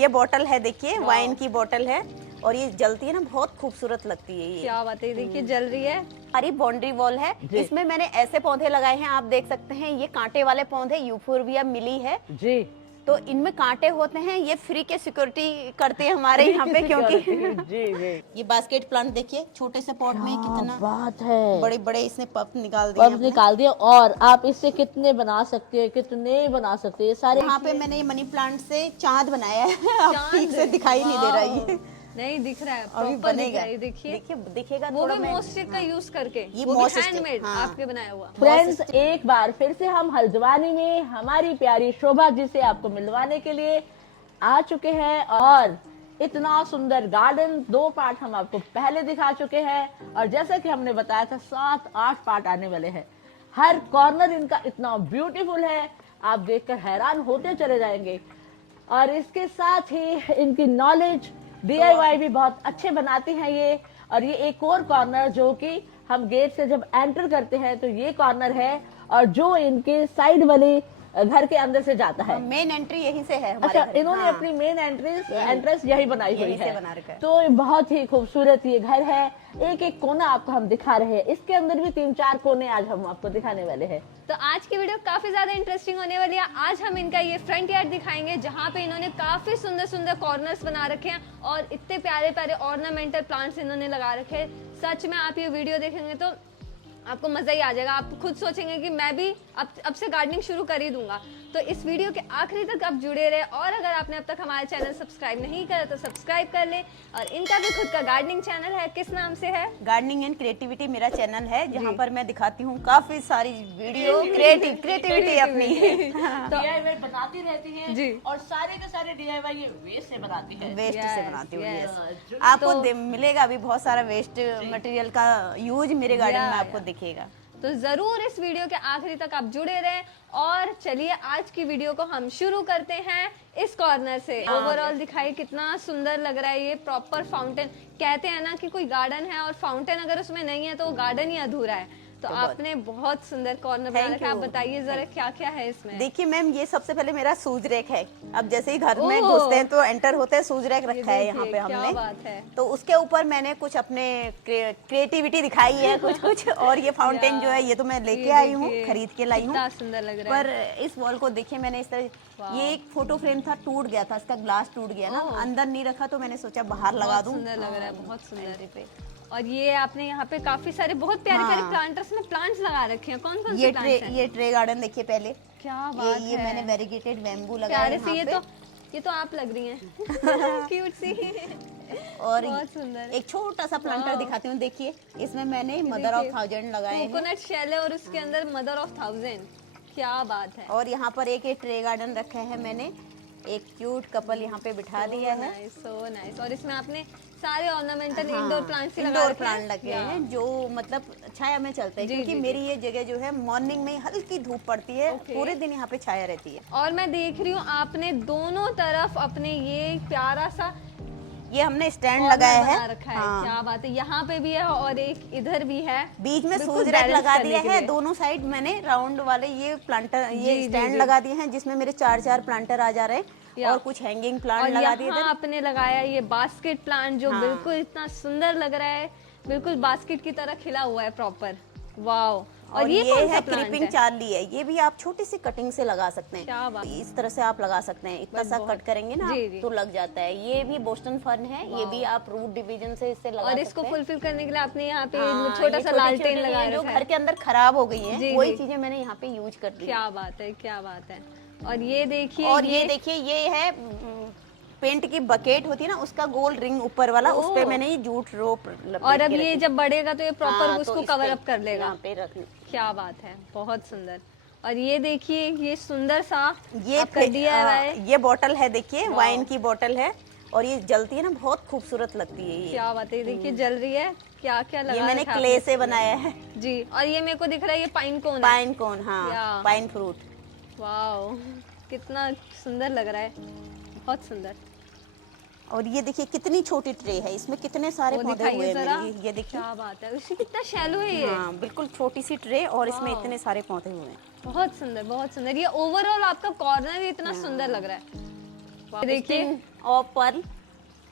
ये बोतल है, देखिए वाइन की बोतल है और ये जलती है ना, बहुत खूबसूरत लगती है ये। क्या बात है, देखिए जल रही है। हमारी बाउंड्री वॉल है, इसमें मैंने ऐसे पौधे लगाए हैं, आप देख सकते हैं। ये कांटे वाले पौधे यूफोर्बिया मिली है जी। तो इनमें कांटे होते हैं, ये फ्री के सिक्योरिटी करते हैं हमारे यहाँ पे, क्योंकि जी जी। ये बास्केट प्लांट देखिए, छोटे से पॉट में कितना बात है, बड़े बड़े इसने पप निकाल दिए पब निकाल दिए। और आप इससे कितने बना सकते हैं, कितने बना सकते हैं ये सारे। यहाँ पे मैंने ये मनी प्लांट से चांद बनाया है। अब ठीक से दिखाई नहीं दे रहा ये, नहीं दिख रहा है, अभी प्रॉपर दिख बनेगा। रहा है, देखिए देखिए दिखेगा वो थोड़ा भी मैं, मोस्टिक का यूज करके, ये वो भी मोस्टिक, हैंडमेड हाँ। आपके बनाया हुआ। फ्रेंड्स, एक बार फिर से हम हल्द्वानी में हमारी प्यारी शोभा जी से आपको मिलवाने के लिए आ चुके हैं। और इतना सुंदर गार्डन, 2 पार्ट हम आपको पहले दिखा चुके हैं और जैसा कि हमने बताया था 7-8 पार्ट आने वाले हैं। हर कॉर्नर इनका इतना ब्यूटीफुल है, आप देखकर हैरान होते चले जाएंगे। और इसके साथ ही इनकी नॉलेज, DIY भी बहुत अच्छे बनाती हैं ये। और ये एक और कॉर्नर जो कि हम गेट से जब एंटर करते हैं तो ये कॉर्नर है, और जो इनके साइड वाले घर के अंदर से जाता है। मेन एंट्री यहीं से है हमारे अच्छा, घर। इन्होंने हाँ। अपनी मेन एंट्रेंस यही बनाई हुई यहीं से है, बना रखा है। तो बहुत ही खूबसूरत ये घर है। एक एक कोना आपको हम दिखा रहे हैं, इसके अंदर भी 3-4 कोने आज हम आपको दिखाने वाले हैं। तो आज की वीडियो काफी ज्यादा इंटरेस्टिंग होने वाली है। आज हम इनका ये फ्रंट यार्ड दिखाएंगे, जहाँ पे इन्होंने काफी सुंदर सुंदर कॉर्नर्स बना रखे हैं और इतने प्यारे प्यारे ऑर्नामेंटल प्लांट्स इन्होंने लगा रखे हैं। सच में आप ये वीडियो देखेंगे तो आपको मजा ही आ जाएगा। आप खुद सोचेंगे कि मैं भी अब से गार्डनिंग शुरू कर ही दूंगा। तो इस वीडियो के आखिरी तक आप जुड़े रहे, और अगर आपने अब तक हमारा चैनल सब्सक्राइब नहीं करा तो सब्सक्राइब कर ले। और इनका भी खुद का गार्डनिंग चैनल है, किस नाम से है? गार्डनिंग एंड क्रिएटिविटी मेरा चैनल है, जहाँ पर मैं दिखाती हूँ काफी सारी वीडियो, क्रिएटिविटी अपनी। DIY बनाती रहती हैं जी। और सारे के सारे DIY ये वेस्ट से बनाती है। वेस्ट से Yes, बनाती हूँ। yes. yes। आपको मिलेगा अभी बहुत सारा वेस्ट मटेरियल का यूज मेरे गार्डन में आपको दिखेगा। तो जरूर इस वीडियो के आखिरी तक आप जुड़े रहें। और चलिए आज की वीडियो को हम शुरू करते हैं इस कॉर्नर से। ओवरऑल दिखाइए कितना सुंदर लग रहा है ये प्रॉपर फाउंटेन। कहते हैं ना कि कोई गार्डन है और फाउंटेन अगर उसमें नहीं है तो वो गार्डन ही अधूरा है। तो आपने बहुत सुंदर कॉर्नर बना रखा है। आप बताइए जरा क्या क्या है इसमें। देखिए मैम, ये सबसे पहले मेरा सूज रैक है। अब जैसे ही घर में घुसते हैं तो एंटर होते हैं, सूज रैक रखा है यहाँ पे क्या हमने। बात है। तो उसके ऊपर मैंने कुछ अपने क्रिएटिविटी दिखाई है कुछ और ये फाउंटेन जो है ये तो मैं लेके आई हूँ, खरीद के लाई हूँ। कितना सुंदर लग रहा है। पर इस वॉल को देखिए, मैंने इस तरह, ये एक फोटो फ्रेम था, टूट गया था, इसका ग्लास टूट गया ना, अंदर नहीं रखा तो मैंने सोचा बाहर लगा दूं। सुंदर लग रहा है, बहुत सुंदर। और ये आपने यहाँ पे काफी सारे बहुत प्यारे प्यारे प्लांटर्स में प्लांट्स लगा रखे हैं। कौन कौन से प्लांट्स हैं? ये ट्रे गार्डन देखिए पहले, क्या बात ये है। मैंने वेरीगेटेड बैम्बू लगाया प्यारे है से। यहाँ ये तो आप लग रही हैं। क्यूट सी। और बहुत सुंदर। एक छोटा सा प्लांटर दिखाती हूँ, देखिए इसमें मैंने मदर ऑफ 1000 लगाए हैं। कोकोनट शेल है और उसके अंदर मदर ऑफ 1000। क्या बात है। और यहाँ पर एक ट्रे गार्डन रखा है मैंने, एक क्यूट कपल यहाँ पे बिठा दिया है। So nice. और इसमें आपने सारे ऑर्नामेंटल इंडोर प्लांट्स ही लगा इंडोर रखे हैं। प्लांट लगे हैं जो मतलब छाया में चलते हैं, क्योंकि मेरी ये जगह जो है मॉर्निंग में हल्की धूप पड़ती है, पूरे दिन यहाँ पे छाया रहती है। और मैं देख रही हूँ आपने दोनों तरफ अपने ये प्यारा सा ये हमने स्टैंड लगाया है। रखा है। क्या बात है। यहाँ पे भी है और एक इधर भी है। बीच में सूज रैक लगा दिया है, दोनों साइड मैंने राउंड वाले ये प्लांटर, ये स्टैंड लगा दिए हैं, जिसमें मेरे 4-4 प्लांटर आ जा रहे हैं और कुछ हैंगिंग प्लांट लगा दिए थे। आपने लगाया ये बास्केट प्लांट जो बिल्कुल इतना सुंदर लग रहा है, बिल्कुल बास्केट की तरह खिला हुआ है प्रॉपर। वाओ। और ये कौन सा है प्लांट क्रीपिंग चार्ली है। ये भी आप छोटी सी कटिंग से लगा सकते हैं। क्या बात। इस तरह से आप लगा सकते हैं, इतना सा कट करेंगे ना तो लग जाता है। ये भी बोस्टन फर्न है, ये भी आप रूट डिवीजन से इससे लगा और सकते इसको हैं। फुलफिल करने के लिए आपने यहाँ पे छोटा सा लालटेन लगा जो रखा घर है। के अंदर खराब हो गई है, वही चीजें मैंने यहाँ पे यूज कर दी। क्या बात है, क्या बात है। और ये देखिए, और ये देखिए, ये है पेंट की बकेट होती है ना, उसका गोल रिंग ऊपर वाला, उस पे मैंने ये जूट रोप लपेट और अब के ये रखी। जब बढ़ेगा तो ये प्रॉपर हाँ, उसको तो इस कवर पे अप कर लेगा। यहाँ पे रख। क्या बात है, बहुत सुंदर। और ये देखिए, ये सुंदर सा ये आपका DIY। ये बोतल है, देखिए वाइन की बोतल है और ये जलती है ना, बहुत खूबसूरत लगती है ये। क्या बात है, देखिए जल रही है। क्या क्या लगा ये मैंने रखा है क्ले आपने से बनाया है जी। और ये मेरे को दिख रहा है, ये पाइन कोन है। पाइन कोन, हाँ, पाइन फ्रूट। वाओ, कितना सुंदर लग रहा है, बहुत सुंदर। और ये देखिए कितनी छोटी ट्रे है, इसमें कितने सारे पौधे हुए हैं मेरे। ये देखिए, क्या बात है, उसकी कितना शैलो है ये। हाँ, बिल्कुल छोटी सी ट्रे और इसमें इतने सारे पौधे हुए हैं। बहुत सुंदर, बहुत सुंदर। ये ओवरऑल आपका कॉर्नर ही इतना सुंदर लग रहा है। देखिए और पर्ल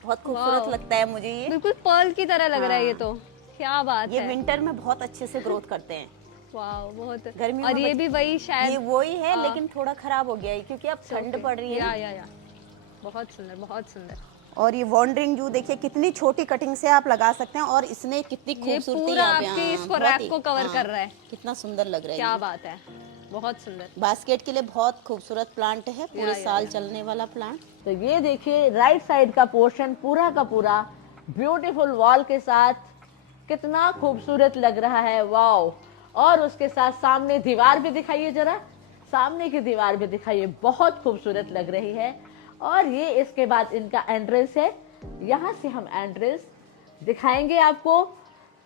बहुत खूबसूरत वाव। लगता है मुझे ये। बिल्कुल पर्ल की तरह लग रहा है ये तो, क्या बात ये है। विंटर में बहुत अच्छे से ग्रोथ करते हैं। वाओ, बहुत। गर्मियों और में ये भी वही शायद ये वही है, लेकिन थोड़ा खराब हो गया है क्योंकि अब ठंड पड़ रही है ना। या बहुत सुंदर, बहुत सुंदर। और ये वॉन्डरिंग जू देखिए कितनी छोटी कटिंग से आप लगा सकते हैं, और इसने कितनी ये खूबसूरती पूरा यहाँ पे, आपके हाँ, इसको बहुत रैक ही, को कवर हाँ, कर रहा है। कितना सुंदर लग रहा है क्या ये। बात है, बहुत सुंदर। बास्केट के लिए बहुत खूबसूरत प्लांट है, पूरे साल चलने वाला प्लांट। तो ये देखिए राइट साइड का पोर्शन पूरा का पूरा ब्यूटीफुल वॉल के साथ कितना खूबसूरत लग रहा है, वाओ। और उसके साथ सामने दीवार भी दिखाइए जरा, सामने की दीवार भी दिखाइए, बहुत खूबसूरत लग रही है। और ये इसके बाद इनका एंट्रेंस है, यहाँ से हम एंट्रेंस दिखाएंगे आपको।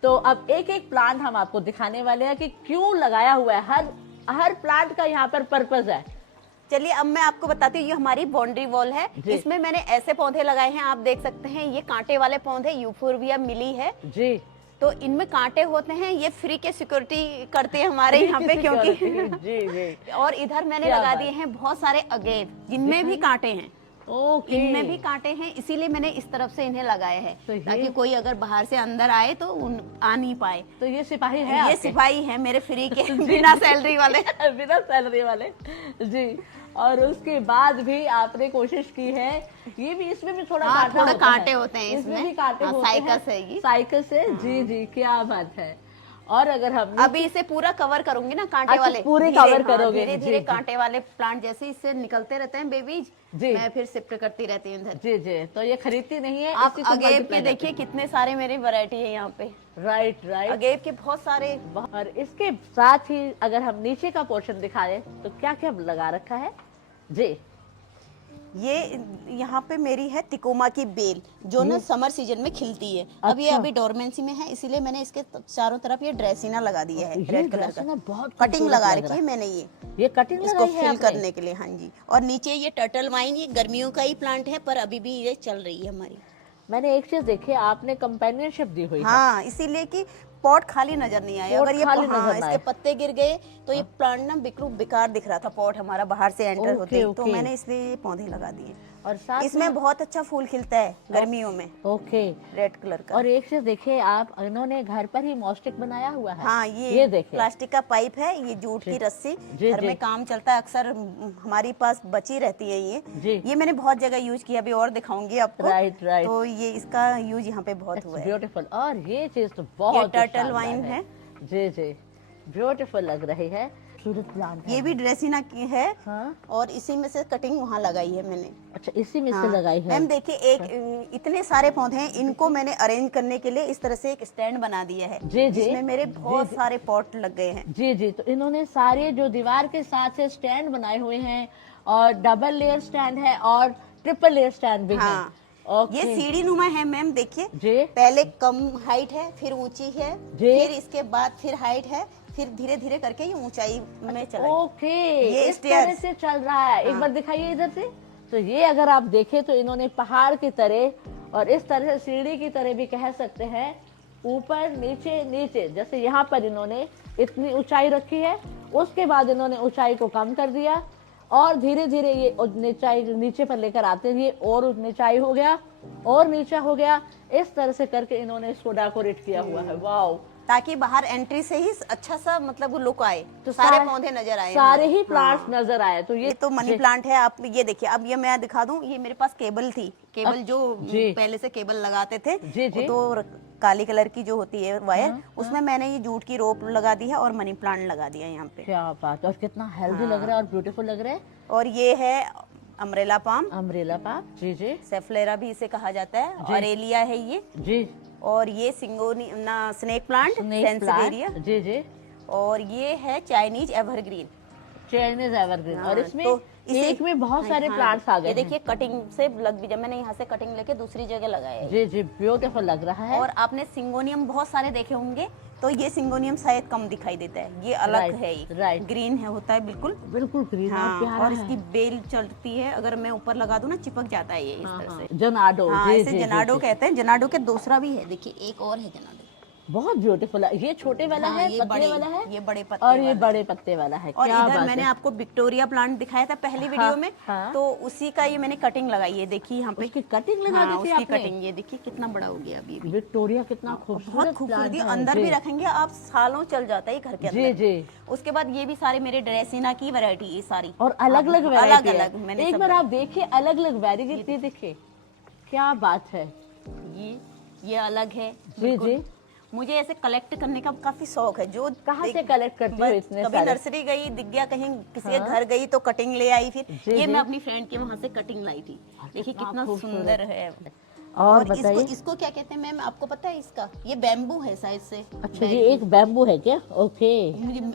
तो अब एक एक प्लांट हम आपको दिखाने वाले हैं कि क्यों लगाया हुआ है, हर प्लांट का यहाँ पर पर्पस है। चलिए अब मैं आपको बताती हूँ, ये हमारी बाउंड्री वॉल है। इसमें मैंने ऐसे पौधे लगाए हैं, आप देख सकते हैं, ये कांटे वाले पौधे यूफोर्बिया मिली है। जी, तो इनमें कांटे होते हैं, ये फ्री के सिक्योरिटी करते हैं हमारे यहाँ पे, क्योंकि जी जी। और इधर मैंने क्या लगा बात। दिए हैं बहुत सारे अगेव, जिनमें भी कांटे हैं। ओके, इनमें भी कांटे हैं, इसीलिए मैंने इस तरफ से इन्हें लगाए हैं, तो ये- ताकि कोई अगर बाहर से अंदर आए तो आ नहीं पाए। तो ये सिपाही है ये आपके? सिपाही है मेरे फ्री के बिना सैलरी वाले। बिना सैलरी वाले जी। और उसके बाद भी आपने कोशिश की है, ये भी इसमें भी थोड़ा हाँ, कांटा थोड़ा होता है। कांटे होते हैं इसमें इसमें। भी कांटे हाँ, होते हैं, साइकस है ये। साइकस है, जी जी, क्या बात है। और अगर हम अभी इसे पूरा कवर करूंगी ना कांटे अच्छा, वाले, पूरे धीरे- cover हाँ, करोगे, धीरे जी, धीरे जी। कांटे वाले प्लांट जैसे इससे निकलते रहते हैं बेबीज, जी। मैं फिर शिफ्ट करती रहती हूँ इधर। जी जी, तो ये खरीदती नहीं है, आप इसी से अगेव multiply के देखिए कितने सारे मेरी वैरायटी है यहाँ पे, राइट राइट। अगेव के बहुत सारे। और इसके साथ ही अगर हम नीचे का पोर्शन दिखाएं तो क्या क्या लगा रखा है जी। ये यहाँ पे मेरी है तिकोमा की बेल, जो ना समर सीजन में खिलती है। अब ये अच्छा। अभी डोरमेंसी में है, इसीलिए मैंने इसके चारों तरफ ये ड्रेसिना लगा दिया है, ये रेड कलर ड्रेसिना का। बहुत कटिंग खूबसूरत लगा लग रखी रहा है मैंने ये कटिंग इसको लगाई है फिल आपने? करने के लिए। हाँ जी। और नीचे ये टर्टल वाइन, ये गर्मियों का ही प्लांट है, पर अभी भी ये चल रही है हमारी। मैंने एक चीज देखी, आपने कंपेनियनशिप दी हुई है। हाँ, इसीलिए कि पॉट खाली नजर नहीं आया। पॉट अगर ये खाली हाँ, नजर ना इसके आए। पत्ते गिर गए तो ये प्लांट ना बिल्कुल बेकार दिख रहा था, पॉट हमारा बाहर से एंटर होते ही। तो ओके। मैंने इसलिए ये पौधे लगा दिए। और साथ इसमें बहुत अच्छा फूल खिलता है गर्मियों में, ओके। रेड कलर का। और एक चीज देखिए, आप इन्होंने घर पर ही मॉस्टिक बनाया हुआ है। हाँ, ये देखिए प्लास्टिक का पाइप है, ये जूट की रस्सी जी, घर जी। में काम चलता है, अक्सर हमारी पास बची रहती है जी। ये मैंने बहुत जगह यूज किया, अभी और दिखाऊंगी आपको। राइट राइट, तो ये इसका यूज यहाँ पे बहुत हुआ है। ब्यूटीफुल। और ये चीज तो बहुत टर्टल शानदार वाइन है। जी जी, ब्यूटीफुल लग रही है। सूरत प्लांट ये भी ड्रेसिना की है, हाँ। और इसी में से कटिंग वहाँ लगाई है मैंने। अच्छा, इसी में से हाँ। लगाई है। मैम देखिए, एक इतने सारे पौधे हैं, इनको मैंने अरेंज करने के लिए इस तरह से एक स्टैंड बना दिया है, जी, जी। जिसमें मेरे बहुत सारे पॉट लग गए हैं। जी जी, तो इन्होंने सारे जो दीवार के साथ से स्टैंड बनाए हुए हैं, और डबल लेयर स्टैंड है और ट्रिपल लेयर स्टैंड भी हाँ। है। ओके। ये सीढ़ी नुमा है मैम, देखिए जी पहले कम हाइट है, फिर ऊंची है, जी। फिर इसके बाद फिर हाइट है, फिर धीरे धीरे करके ये ऊंचाई में चला। ओके, ये इस तरह stairs। से चल रहा है। एक बार दिखाइए इधर से। तो ये अगर आप देखें तो इन्होंने पहाड़ की तरह और इस तरह से सीढ़ी की तरह भी कह सकते हैं, ऊपर नीचे नीचे, जैसे यहाँ पर इन्होंने इतनी ऊंचाई रखी है, उसके बाद इन्होंने ऊंचाई को कम कर दिया और धीरे धीरे ये ऊंचाई नीचे पर लेकर आते हैं, और ऊंचाई हो गया और नीचा हो गया। इस तरह से करके इन्होंने इसको डेकोरेट किया हुआ है। वाओ, ताकि बाहर एंट्री से ही अच्छा सा मतलब लुक आए, तो सारे पौधे नजर आए, सारे ही हमारे। प्लांट्स हाँ। नजर आए। तो ये तो मनी प्लांट है। आप ये देखिए, अब ये मैं दिखा दूं, ये मेरे पास केबल थी, केबल जो जी। पहले से केबल लगाते थे, जी, जी। वो तो काली कलर की जो होती है वायर, उसमें मैंने ये जूट की रोप लगा दी है और मनी प्लांट लगा दिया यहाँ पे। क्या बात है, और कितना हेल्दी लग रहा है और ब्यूटीफुल लग रहा है। और ये है अम्ब्रेला पाम, अम्ब्रेला पाम, जी जी सेफ्लेरा भी इसे कहा जाता है, और एलिया है ये, जी। और ये सिंगोनी ना स्नेक प्लांट, स्नेक सेंसिवेरिया, प्लांट, जी जी। और ये है चाइनीज एवरग्रीन। Chinese evergreen. और इसमें तो इसे- एक में बहुत सारे हाँ, प्लांट्स आ गए ये हैं। देखिए कटिंग से लग भी, जब मैंने यहाँ से कटिंग लेके दूसरी जगह लगाया है। जी जी, ब्यूटीफुल लग रहा है। और आपने सिंगोनियम बहुत सारे देखे होंगे, तो ये सिंगोनियम शायद कम दिखाई देता है, ये अलग Right, है, ये right. ग्रीन है, होता है बिल्कुल। बिल्कुल ग्रीन और हाँ, प्यारा और है। इसकी बेल चलती है, अगर मैं ऊपर लगा दूं ना चिपक जाता है ये इस हाँ, तरह हाँ, से। जनाडो, हाँ, जी इसे जी, जनाडो जी, कहते हैं। जनाडो के दूसरा भी है, देखिए एक और है जनाडो। बहुत ब्यूटीफुल है। ये छोटे वाला हाँ, है, ये पत्ते बड़े, वाला है, ये बड़े पत्ते और ये वाला बड़े पत्ते वाला है। और क्या इधर बात मैंने है। आपको विक्टोरिया प्लांट दिखाया था पहली वीडियो में, हाँ। तो उसी का ये मैंने कटिंग लगाई है, देखिए यहाँ पे। उसकी कटिंग लगा हाँ, दी थी उसकी आपने? कटिंग, ये देखिए कितना बड़ा हो गया अभी भी। विक्टोरिया कितना बहुत खूबसूरत खूबसूरत, प्लांट है अंदर जी। भी रखेंगे आप, सालों चल जाता है ये घर के जी अंदर। जी। उसके बाद ये भी सारे मेरे ड्रेसिना की वैरायटी, ये सारी और अलग अलग अलग वैरायटी है। अलग मैंने एक सब बार आप देखिए, अलग अलग वैरायटी देखिए, क्या बात है। ये अलग है जी बिल्कुल। जी। मुझे ऐसे कलेक्ट करने का काफी शौक है। जो कहाँ से कलेक्ट करती हो इतने कभी सारे? नर्सरी गई, दिख गया कहीं, किसी के हाँ। घर गई तो कटिंग ले आई, फिर जी, ये जी। मैं अपनी फ्रेंड के वहां से कटिंग लाई थी। देखिए कितना खूबसूरत। सुंदर है। और इसको बताइए। इसको क्या कहते हैं मैम, आपको पता है इसका? ये बैम्बू है शायद से। अच्छा, ये एक बैम्बू है क्या? ओके। मुझे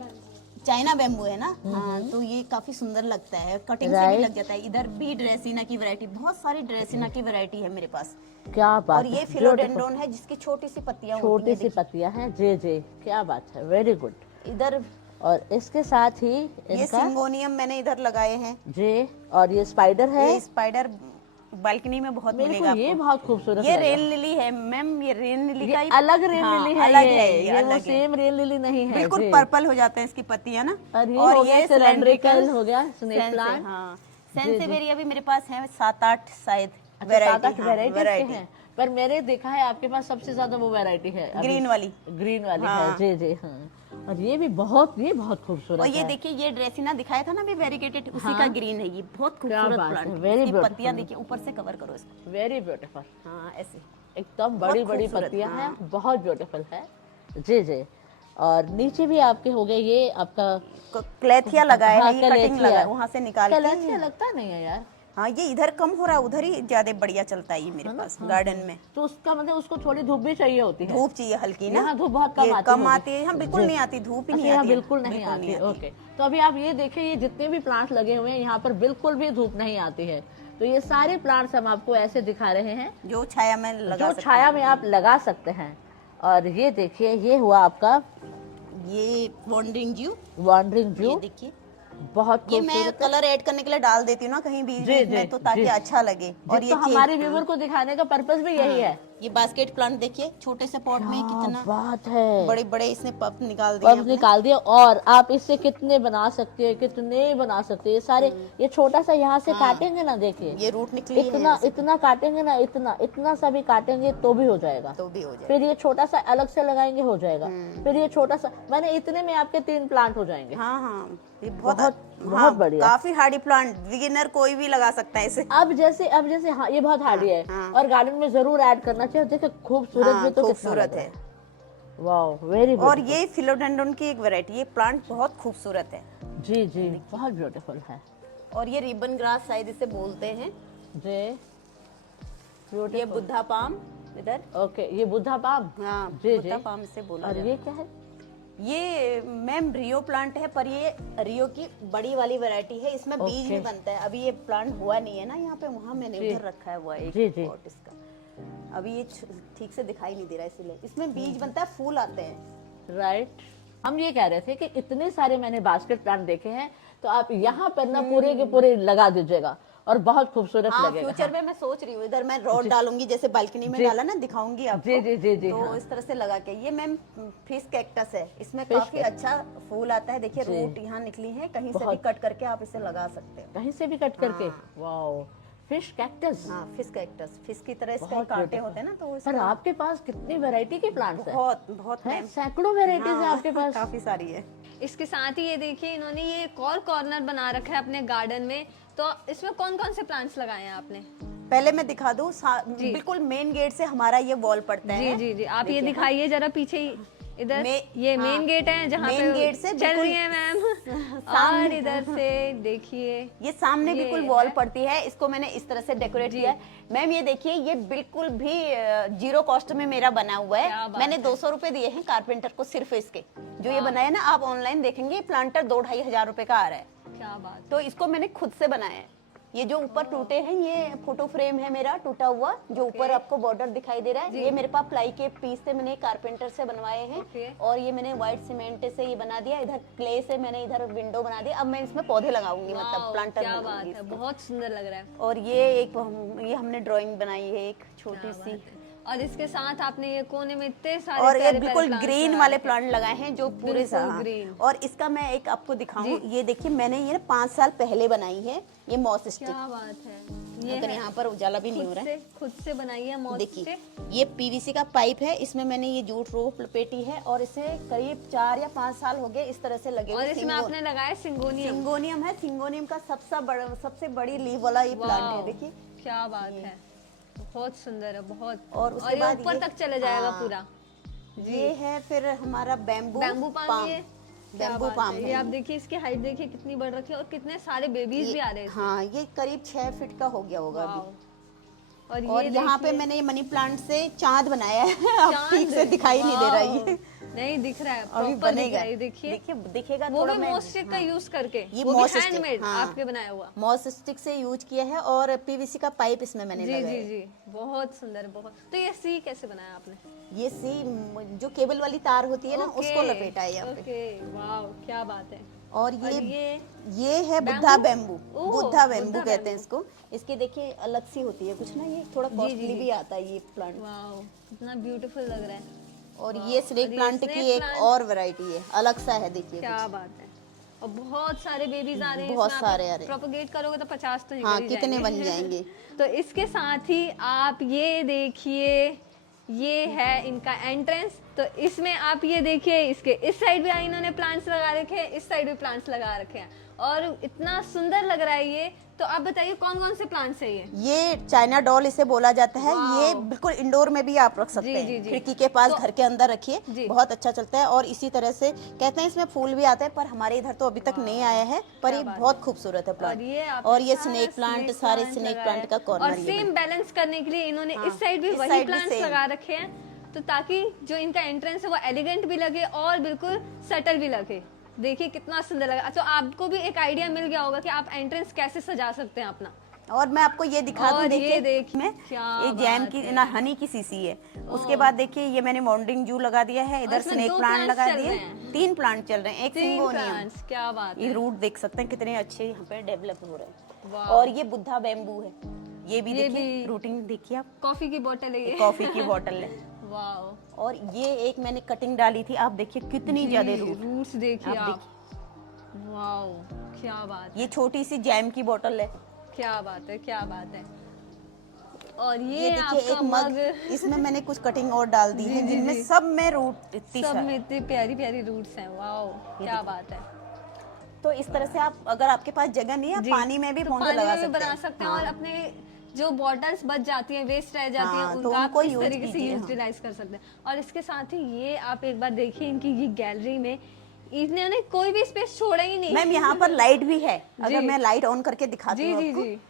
चाइना बैम्बू है ना। हाँ, तो ये काफी सुंदर लगता है, कटिंग से भी Right. लग जाता है। इधर भी ड्रेसिना की वैरायटी, बहुत सारी ड्रेसिना की वैरायटी है मेरे पास। क्या बात और है। ये फिलोडेंड्रोन है जिसकी छोटी सी पत्तियां होती छोटी हैं, सी पत्तियां हैं। जी जी, क्या बात है, वेरी गुड। इधर और इसके साथ ही ये इनका सिंगोनियम मैंने इधर लगाए हैं। जी, और ये स्पाइडर है। ये स्पाइडर बालकनी में बहुत मेरे मिलेगा को ये आपको। बहुत खूबसूरत ये लगा। रेन लिली है मैम, ये रेन लिली ये का ही अलग रेन हाँ, लिली है। अलग ये है, ये वो अलग है। सेम रेन लिली नहीं है बिल्कुल जी। पर्पल हो जाते हैं इसकी पत्तियां ना। और ये हो गया सिलेंड्रिकल, हो गया स्नेक सेंसे, प्लांट। हाँ जी, सेंसेवेरिया भी मेरे पास है 7-8 शायद अच्छा, 7-8 हाँ, वैरायटी हैं। पर मैंने देखा है आपके पास सबसे ज्यादा वो वैरायटी है अभी। ग्रीन वाली। ग्रीन वाली है। हाँ। जी जी हाँ। और ये बहुत खूबसूरत और ये है। देखिए, ये ड्रेसिना दिखाया था ना अभी वेरीगेटेड, उसी हाँ। का ग्रीन है। ये बहुत खूबसूरत बात है, प्लांट, very इसकी beautiful। पत्तियां देखिए, ऊपर से कवर करो इसको। Very beautiful. हाँ ऐसे एकदम बड़ी बड़ी खूबसूरत, पत्तियां हाँ। हैं, बहुत ब्यूटीफुल है। जी जी। और नीचे भी आपके हो गए, ये आपका क्लेथिया लगाया हाँ, है, ये कटिंग लगा है, वहां से निकाल कलेथिया के। लगता नहीं है यार। हाँ, ये इधर कम हो रहा है, उधर ही ज्यादा बढ़िया चलता है ये मेरे पास गार्डन में। तो उसका मतलब उसको थोड़ी धूप भी चाहिए होती है। धूप चाहिए हल्की ना। यहाँ धूप बहुत कम ये आती कम होगी। आती है, यहाँ बिल्कुल जी। नहीं आती, धूप ही अच्छा, नहीं यहाँ आती है। बिल्कुल नहीं आती। ओके, तो अभी आप ये देखिए, ये जितने भी प्लांट्स लगे हुए हैं यहाँ पर बिल्कुल भी धूप नहीं आती है। तो ये सारे प्लांट्स हम आपको ऐसे दिखा रहे हैं जो छाया में लगा जो सकते छाया में आप लगा सकते हैं। और ये देखिए, ये हुआ आपका हैं। ये वॉन्डरिंग जू, वॉन्डरिंग ये जू, देखिए, बहुत ये मैं कलर ऐड करने के लिए डाल देती हूँ ना कहीं बीच जी, बीच जी, में, तो ताकि जी। अच्छा लगे। और ये तो हमारे व्यूवर को दिखाने का पर्पस भी यही है। ये बास्केट प्लांट देखिए, छोटे से पॉट में क्या कितना बात है। बड़े बड़े इसने पप निकाल दिए पंप निकाल दिया, और आप इससे कितने बना सकते हैं, कितने बना सकते हैं। ये सारे, ये छोटा सा यहाँ से काटेंगे ना, देखिए ये रूट निकली है इतना इतना काटेंगे ना, इतना इतना सा भी काटेंगे तो भी हो जाएगा। तो भी हो जाए। फिर ये छोटा सा अलग से लगाएंगे, हो जाएगा। फिर ये छोटा सा, मैंने इतने में आपके 3 प्लांट हो जाएंगे। हाँ हाँ, ये बहुत बढ़िया। काफी हार्डी प्लांट, बिगिनर कोई भी लगा सकता है इसे। अब जैसे हाँ, ये बहुत हार्डी है। हाँ। और गार्डन में जरूर ऐड करना चाहिए। देखिए खूबसूरत भी तो खूबसूरत है। वाओ, वेरी और ये फिलोडेंड्रोन की एक वैरायटी, ये प्लांट बहुत खूबसूरत है। जी जी, बहुत ब्यूटीफुल है और ये रिबन ग्रास शायद इसे बोलते हैं। जी। ये बुद्धा पाम इधर, ओके, ये बुद्धा पाम। हाँ जी, बुद्धा जी। पाम से बोला और जाता ये क्या है? है। ये मैम रियो प्लांट है, पर ये रियो की बड़ी वाली वैरायटी है, इसमें बीज भी बनता है। अभी ये प्लांट हुआ नहीं है ना यहाँ पे, वहाँ मैंने उधर रखा है हुआ एक जी, जी। पॉट इसका। अभी ये ठीक से दिखाई नहीं दे रहा है, इसलिए इसमें बीज बनता है, फूल आते हैं। राइट। हम ये कह रहे थे कि इतने सारे मैंने बास्केट प्लांट देखे हैं, तो आप यहाँ पर ना पूरे के पूरे लगा दीजिएगा और बहुत खूबसूरत हाँ, लगेगा। फ्यूचर में मैं सोच रही हूँ इधर मैं रॉड डालूंगी, जैसे बालकनी में डाला ना, दिखाऊंगी आपको। जी, जी, जी, जी, तो हाँ। इस तरह से लगा के, ये मैम फिश कैक्टस है, इसमें काफी अच्छा फूल आता है। देखिए रूट यहाँ निकली है, कहीं से भी कट करके आप इसे लगा सकते हो। कहीं से भी कट करके। Wow, fish cactus. हाँ, फिश कैक्टस, फिश की तरह इसके कांटे होते हैं ना, तो पर आपके पास कितनी वैरायटी के प्लांट्स हैं? बहुत बहुत हैं? मैम, सैकड़ों वैरायटीज हैं आपके पास। काफी सारी है। इसके साथ ही ये देखिए, इन्होंने ये एक और कॉर्नर बना रखा है अपने गार्डन में। तो इसमें कौन कौन से प्लांट्स लगाए हैं आपने? पहले मैं दिखा दूं, बिल्कुल मेन गेट से हमारा ये वॉल पड़ता है। जी जी जी, आप ये दिखाइए जरा पीछे ही, इधर ये हाँ, मेन गेट है जहाँ मेन पे गेट से चल रही है मैम। और इधर से देखिए, ये सामने ये बिल्कुल वॉल पड़ती है, इसको मैंने इस तरह से डेकोरेट किया है। मैम ये देखिए, ये बिल्कुल भी जीरो कॉस्ट में मेरा बना हुआ है। मैंने 200 रुपए दिए हैं कारपेंटर को सिर्फ इसके। जो ये बनाया ना, आप ऑनलाइन देखेंगे प्लांटर 2-2.5 हजार रुपए का आ रहा है। क्या बात। तो इसको मैंने खुद से बनाया है। ये जो ऊपर टूटे हैं, ये फोटो फ्रेम है मेरा टूटा हुआ, जो ऊपर आपको बॉर्डर दिखाई दे रहा है। ये मेरे पास प्लाई के पीस से मैंने कारपेंटर से बनवाए हैं। और ये मैंने व्हाइट सीमेंट से ये बना दिया। इधर क्ले से मैंने इधर विंडो बना दी। अब मैं इसमें पौधे लगाऊंगी, मतलब प्लांटर क्या बात लगाऊंगी है, इसको। बहुत सुंदर लग रहा है। और ये हमने ड्राइंग बनाई है एक छोटी सी, और इसके साथ आपने ये कोने में इतने सारे और ये प्यारे बिल्कुल प्यारे ग्रीन plants वाले लगा प्लांट लगाए हैं जो पूरे बिल्कुल हाँ। green। और इसका मैं एक आपको दिखाऊं, ये देखिए मैंने ये ना 5 साल पहले बनाई है, ये मॉस रखे। स्टिक। क्या बात है, ये अगर है यहाँ पर उजाला भी नहीं हो रहा है, खुद से बनाई है मॉस देखिए स्टिक। ये पीवीसी का पाइप है, इसमें मैंने ये जूट रोप लपेटी है और इसे करीब 4 या 5 साल हो गए इस तरह से लगे और हुए। इसमें आपने लगाया सिंगोनियम। सिंगोनियम है, सिंगोनियम का सबसे बड़ी लीव वाला ये प्लांट है, वाओ, देखिए। क्या बात है, बहुत सुंदर है बहुत। और उसके ये बाद ऊपर ये- तक चले जाएगा हाँ। पूरा। ये है फिर हमारा बैम्बू बैम्बू पाम, ये क्या बैम्बू बात पाम है। ये आप देखिए इसकी हाइट देखिए कितनी बढ़ रखी है और कितने सारे बेबीज भी आ रहे हैं इसमें। हाँ, ये करीब 6 फीट का हो गया होगा अभी। वाओ। और और ये यहाँ पे देखिए, मैंने ये मनी प्लांट से चांद बनाया है। अब ठीक से चांद, दिखाई नहीं दे रहा वाओ। ये। नहीं दिख रहा है, अभी प्रॉपर दिख बनेगा, रहा है, देखिए दिखेगा वो थोड़ा। भी मैं मॉस स्टिक का यूज करके, ये वो भी मॉस स्टिक, हैंडमेड हाँ। आपके बनाया हुआ। मॉस स्टिक से यूज किया है और पीवीसी का पाइप इसमें मैंने जी लगाया जी है। जी, बहुत सुंदर बहुत। तो ये सी कैसे बनाया आपने? ये सी जो केबल वाली तार होती है ना, ओके, उसको लपेटा है यहाँ पे। ओके, वाओ क्या बात है। और और ये है बुद्धा बैम्बू। ओह, बुद्धा बैम्बू बुद्धा कहते हैं बैम्बू। इसको। इसके देखिए अलग सी होती है कुछ ना, ये थोड़ा जी, कॉस्टली जी। भी आता है ये प्लांट। वाओ कितना ब्यूटीफुल लग रहा है। और वाह, ये स्नेक और ये प्लांट snake की एक plant- और वैरायटी है, अलग सा है, देखिए क्या बात है। और बहुत सारे बेबीज आ रहे हैं, बहुत सारे आ रहे हैं। प्रोपोगेट करोगे तो 50 तो निकल हाँ, ही कितने जाएंगे। बन जाएंगे। तो इसके साथ ही आप ये देखिए, ये है इनका एंट्रेंस। तो इसमें आप ये देखिए, इसके इस साइड भी इन्होंने प्लांट्स लगा रखे हैं, इस साइड भी प्लांट्स लगा रखे हैं और इतना सुंदर लग रहा है ये। तो आप बताइए कौन कौन से प्लांट्स है ये? ये चाइना डॉल इसे बोला जाता है। वाओ। ये बिल्कुल इंडोर में भी आप रख सकते जी, हैं, जी, जी। खिड़की के पास, तो- घर के अंदर रखिए, जी। बहुत अच्छा चलता है। और इसी तरह से कहते हैं इसमें फूल भी आते हैं, पर हमारे इधर तो अभी तक नहीं आया है, पर ये बात बहुत खूबसूरत है प्लांट। और ये आपने और ये सारा स्नेक प्लांट, सारे स्नेक लगाया प्लांट का है। कॉर्नर और सेम बैलेंस करने के लिए इन्होंने हाँ, इस साइड भी इस वही side भी प्लांट्स same। लगा रखे हैं, तो ताकि जो इनका एंट्रेंस है वो एलिगेंट भी लगे और बिल्कुल सटल भी लगे। देखिए कितना सुंदर लगा। तो आपको भी एक आइडिया मिल गया होगा कि आप एंट्रेंस कैसे सजा सकते हैं अपना। और मैं आपको ये दिखा और दूं, ये देखिए देखिए, में क्या ये जैम बात की है। ना हनी की सीसी है। उसके बाद देखिए ये मैंने माउंटिंग जू लगा दिया है, इधर इसमें स्नेक 2 प्लांट plants लगा चल दिए, रहे हैं। 3 प्लांट चल रहे हैं, एक 3 सिंगोनियम। प्लांट्स, क्या बात ये है। रूट देख सकते हैं कितने अच्छे यहाँ पे डेवलप हो रहे हैं। वाह। और ये बुद्धा बैम्बू है, ये भी ये देखिए भी- रूटिंग देखिए आप, कॉफी की बोतल है ये। कॉफी की बोतल है। वाओ, और ये एक मैंने कटिंग डाली थी, आप देखिए कितनी ज्यादा रूट। रूट्स देखिए आप आप। वाओ क्या बात, ये छोटी सी जैम की बोतल है। क्या बात है, क्या बात है। और ये ये देखिए आपका एक मग, इसमें मैंने कुछ कटिंग और डाल दी है, जिनमें सब में रूट इतनी सब सारी। में इतनी प्यारी प्यारी रूट्स हैं। वाओ क्या बात है। तो इस तरह से आप, अगर आपके पास जगह नहीं है, जी, पानी में भी तो पौधे पानी लगा में भी सकते बना हैं। सकते हैं हाँ। और अपने जो बॉटल्स बच जाती हैं, वेस्ट रह जाती हैं, हाँ, तो उनका आप उनको इस use तरीके से कीजिए, हाँ। यूटिलाइज कर सकते हैं। और इसके साथ ही ये आप एक बार देखिए, इनकी ये गैलरी में इन्होंने कोई भी स्पेस छोड़ा ही नहीं। मैम यहाँ पर लाइट भी है, अगर जी। मैं लाइट ऑन करके दिखाती जी हूँ जी आपको, जी,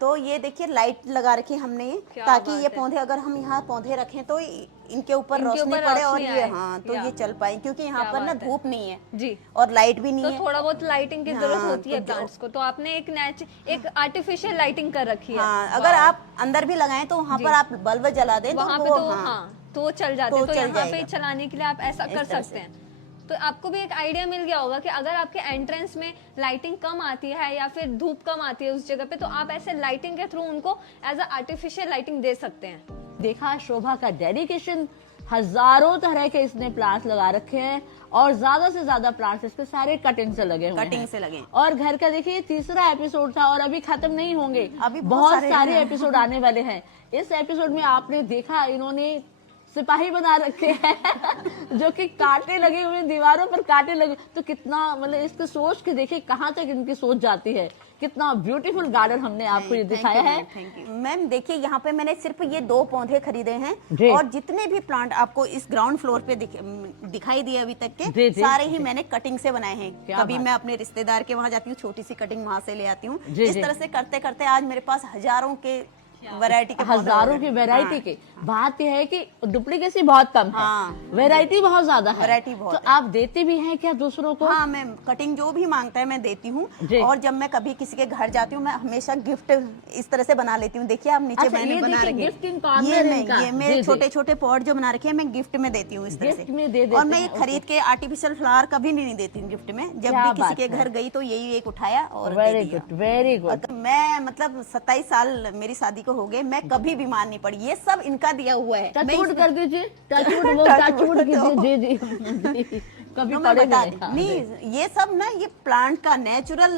तो ये देखिए लाइट लगा रखी है हमने ये, क्या ताकि बात ये है। पौधे, अगर हम यहाँ पौधे रखें तो इनके ऊपर इनके रोशनी ऊपर पड़े और रोशनी ये आए। हाँ, तो या। ये चल पाए, क्योंकि यहाँ क्या पर ना बात है। धूप नहीं है जी। और लाइट भी नहीं तो है। थोड़ा बहुत लाइटिंग की जरूरत हाँ, होती है तो जो- प्लांट्स को, तो आपने एक आर्टिफिशियल लाइटिंग कर रखी है। हाँ, अगर आप अंदर भी लगाएं तो वहाँ पर आप बल्ब जला दें वहाँ तो पे वो तो हाँ, हाँ तो चल जाते तो हैं। तो चल यहाँ पे जाएगा। चलाने के लिए आप ऐसा इस कर तरह सकते से। हैं। तो आपको भी एक आइडिया मिल गया होगा कि अगर आपके एंट्रेंस में लाइटिंग कम आती है या फिर धूप कम आती है उस जगह पे, तो आप ऐसे लाइटिंग के थ्रू उनको एज अ आर्टिफिशियल लाइटिंग दे सकते हैं। देखा शोभा का डेडिकेशन, हजारों तरह के इसने प्लांट्स लगा रखे हैं और ज्यादा से ज्यादा प्लांट्स इसके सारे कटिंग से लगे हुए कटिंग हैं। से लगे। और घर का देखिए तीसरा एपिसोड था और अभी खत्म नहीं होंगे, अभी बहुत बहुत सारे सारे हैं। एपिसोड आने वाले हैं। इस एपिसोड में आपने देखा इन्होंने सिपाही बना रखे हैं जो कि कांटे लगे हुए, दीवारों पर कांटे लगे, तो कितना मतलब इसकी सोच के देखिए कहाँ तक इनकी सोच जाती है। कितना ब्यूटीफुल गार्डन हमने आपको ये दिखाया है। Thank you ma'am. देखिए यहाँ पे मैंने सिर्फ ये 2 पौधे खरीदे जी। हैं और जितने भी प्लांट आपको इस ग्राउंड फ्लोर पे दिखाई दिए अभी तक जी, के, जी, सारे ही जी। मैंने कटिंग से बनाए हैं। क्या कभी बात। मैं अपने रिश्तेदार के वहाँ जाती हूँ, छोटी सी कटिंग वहाँ से ले आती हूँ। जी, इस जी। तरह से करते करते आज मेरे पास हजारों के वैरायटी के पौधे हो हजारों गए। की वैरायटी हाँ। के। बात यह है कि डुप्लीकेसी बहुत कम है, हाँ। वैरायटी बहुत ज्यादा है। वैरायटी बहुत तो आप देते भी हैं क्या दूसरों को? हाँ, मैं कटिंग जो भी मांगता है मैं देती हूँ। जी। और जब मैं कभी किसी के घर जाती हूँ, मैं हमेशा गिफ्ट इस तरह से बना लेती हूँ। देखिए आप नीचे अच्छा, मैंने ये बना देखिए, रखे gift in corner ये इनका। मैं, ये मेरे जी, जी। छोटे छोटे पॉट जो बना रखे हैं मैं गिफ्ट में देती हूँ इस तरह गिफ्ट से। में दे देते और मैं ये हैं, खरीद के आर्टिफिशियल फ्लावर कभी नहीं देती हूँ गिफ्ट में। जब क्या भी किसी बात के है। घर गई तो यही एक उठाया और दे वेरी दिया। Good, very good. और मैं मतलब 27 साल मेरी शादी को हो गए, मैं कभी बीमार नहीं पड़ी, ये सब इनका दिया हुआ है। मैं टचवुड कर दीजिए, टचवुड वो टचवुड कीजिए। जी जी कभी मैं पड़े बता नहीं। दी हाँ, नहीं, ये सब ना ये प्लांट का नेचुरल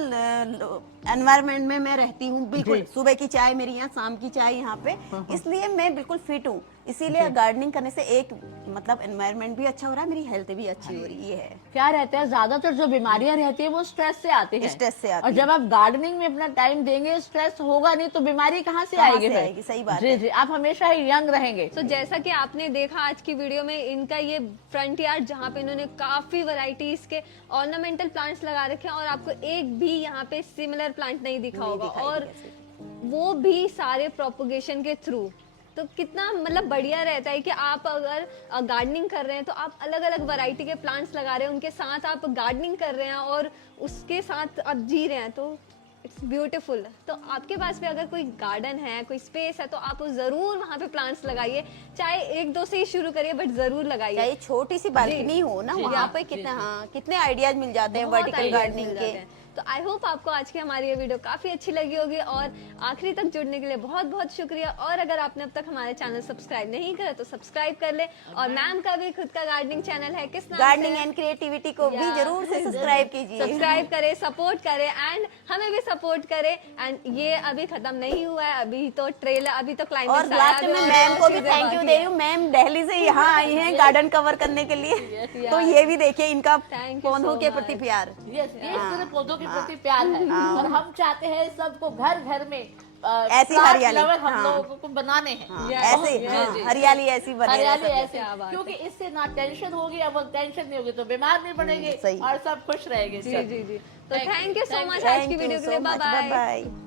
एनवायरनमेंट में मैं रहती हूँ बिल्कुल। सुबह की चाय मेरी यहाँ, शाम की चाय यहाँ पे, इसलिए मैं बिल्कुल फिट हूँ। इसीलिए गार्डनिंग करने से एक मतलब एनवायरनमेंट भी अच्छा हो रहा है, मेरी हेल्थ भी अच्छी हो रही है। क्या रहता है, ज्यादातर जो बीमारियां रहती है वो स्ट्रेस से आती है। स्ट्रेस से आती और जब आप गार्डनिंग में अपना टाइम देंगे, स्ट्रेस होगा नहीं तो बीमारी कहाँ से आएगी से फिर? आएगी, सही बात जी है। जी, आप हमेशा ही यंग रहेंगे। तो जैसा कि आपने देखा आज की वीडियो में, इनका ये फ्रंट यार्ड जहाँ पे इन्होंने काफी वैरायटीज के ऑर्नामेंटल प्लांट्स लगा रखे हैं और आपको एक भी यहाँ पे सिमिलर प्लांट नहीं दिखा होगा, दिखाई और देगा वो भी सारे प्रोपोगेशन के थ्रू। तो कितना मतलब बढ़िया रहता है कि आप अगर गार्डनिंग कर रहे हैं तो आप अलग अलग वैरायटी के प्लांट्स लगा रहे हैं, उनके साथ आप गार्डनिंग कर रहे हैं और उसके साथ आप जी रहे हैं, तो इट्स ब्यूटीफुल। तो आपके पास भी अगर कोई गार्डन है, कोई स्पेस है, तो आप जरूर वहाँ पे प्लांट्स लगाइए, चाहे एक दो से ही शुरू करिए बट जरूर लगाइए। चाहे छोटी सी बालकनी हो ना, वहाँ पे कितने कितने आइडियाज मिल जाते हैं बहुत वर्टिकल ideas गार्डनिंग मिल के। जाते हैं। तो आई होप आपको आज की हमारी ये वीडियो काफी अच्छी लगी होगी, और आखिरी तक जुड़ने के लिए बहुत बहुत शुक्रिया। और अगर आपने अब तक हमारे चैनल सब्सक्राइब नहीं करा तो सब्सक्राइब कर ले, और मैम का भी खुद का गार्डनिंग चैनल है, किस नाम से गार्डनिंग है? एंड क्रिएटिविटी को भी Yeah. जरूर से सब्सक्राइब कीजिए। सब्सक्राइब करें, सपोर्ट करें एंड हमें भी सपोर्ट करें। एंड ये अभी खत्म नहीं हुआ है, अभी तो ट्रेलर, अभी तो और क्लाइमेक्स लास्ट में मैम को भी थैंक यू दे रही हूँ। मैम दिल्ली से यहाँ आई हैं गार्डन कवर करने के लिए, तो ये भी देखिए इनका Thank you पौधों so के much. प्रति प्यार। ये सिर्फ पौधों के प्रति प्यार है, और हम चाहते हैं सबको घर घर में ऐसी plant हरियाली, lover हम हाँ। लोगों को बनाने हैं। ऐसे हरियाली ऐसी बने हरियाली रहे ऐसे, क्योंकि इससे ना टेंशन होगी, अब टेंशन नहीं होगी तो बीमार नहीं पड़ेंगे सही। और सब खुश रहेंगे। जी जी जी। तो थैंक यू सो मच आज थैंक की यू वीडियो के सो लिए। Much, bye bye bye. Bye.